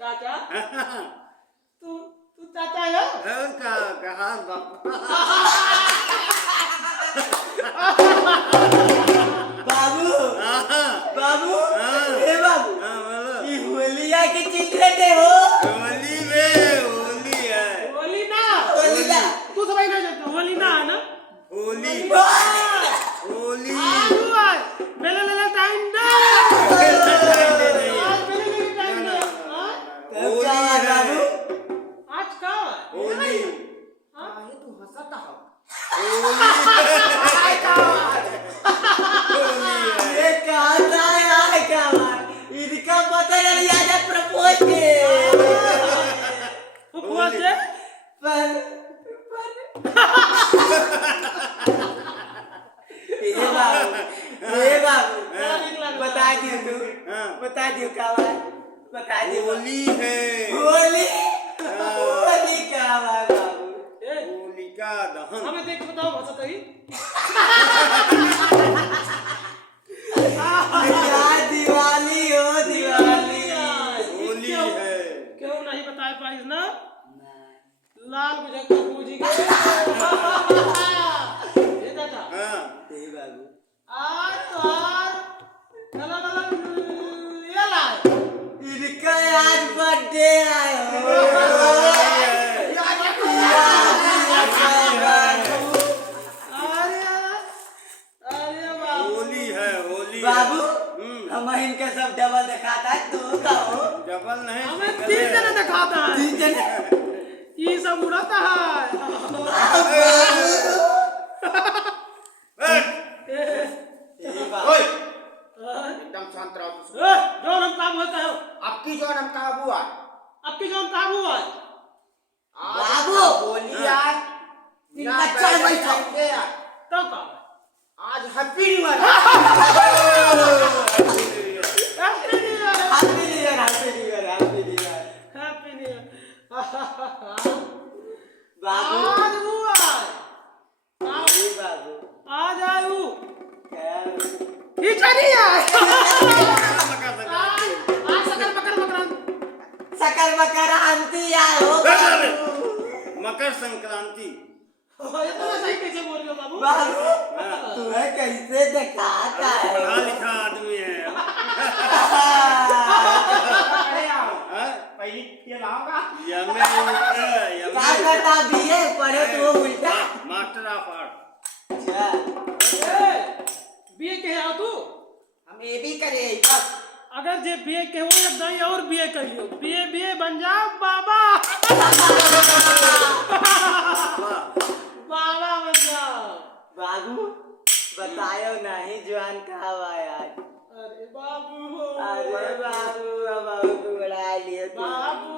चाचा तू तू चाचा है कहा बाबू बाबू हे बाबू ये होलिया के चिल्ड्रन है हो होली में होली है होली ना तू समझ ना होली ना है ना होली होली मेले ले टाइम दे बाबू आज का होली हां ये तू हंसता हो ये कहता है क्या बात इनका पता नहीं आज प्रपोज के प्रपोज दे पर ये बाबू बता दियो तू बता दियो क्या बात बता दियो होली है होली होली क्या बात बाबू होली का दहन हमें देख के बताओ भाषा तरी यार दिवाली हो दिवाली होली है क्यों नहीं बता पाइस ना लाल बुझक का पूजी के ये दादा हां सही बाबू आज तो आज नला ये लाए इनका आज बर्थडे आयो होली है होली बाबू हम इनका सब डबल दिखाता है तू कहो डबल नहीं हमें तीन जने दिखाता है तीन जने ये सब उड़ाता है ओए एकदम शांत रहो जो हम काम होता है आपकी जो हम काबू है आपकी जो काम हुआ है बाबू होली है इनका चल बैठो तो काम आज happy new year happy new year happy new year happy new year happy new year happy new year बाबू आज हुआ है ये बाबू आज आयु क्या ये चली है सकल मकर आंटी आयो मकर संक्रांति ये तो सही कैसे बोल रहे हो बाबू बाबू तुम्हें कैसे दिखाता है पढ़ा लिखा आदमी है पहली ये लाओगा यमे क्या करता बीए पढ़े तो वो उल्टा मास्टर ऑफ आर्ट अच्छा बीए के हो तू हम ये भी करे बस अगर जे बीए के हो अब नहीं और बीए करियो बीए बीए बन जाओ बाबा बाबा बन जाओ बाबू बतायो नहीं जवान कहाँ आया अरे बाबू अरे बाबू बाबू को बुला लिए बाबू